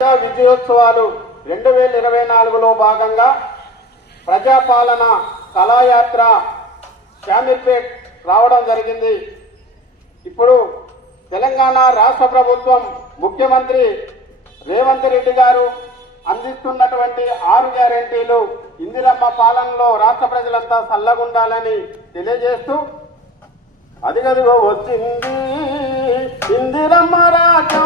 ప్రజా విజయోత్సవాలు రెండు వేల ఇరవై నాలుగులో భాగంగా ప్రజాపాలన కళాయాత్ర శామీర్పేట్ రావడం జరిగింది. ఇప్పుడు తెలంగాణ రాష్ట్ర ప్రభుత్వం ముఖ్యమంత్రి రేవంత్ రెడ్డి గారు అందిస్తున్నటువంటి ఆరు గ్యారెంటీలు ఇందిరమ్మ పాలనలో రాష్ట్ర ప్రజలంతా చల్లగుండాలని తెలియజేస్తూ అదిగదిగో వచ్చింది ఇందిరమ్మ రాజా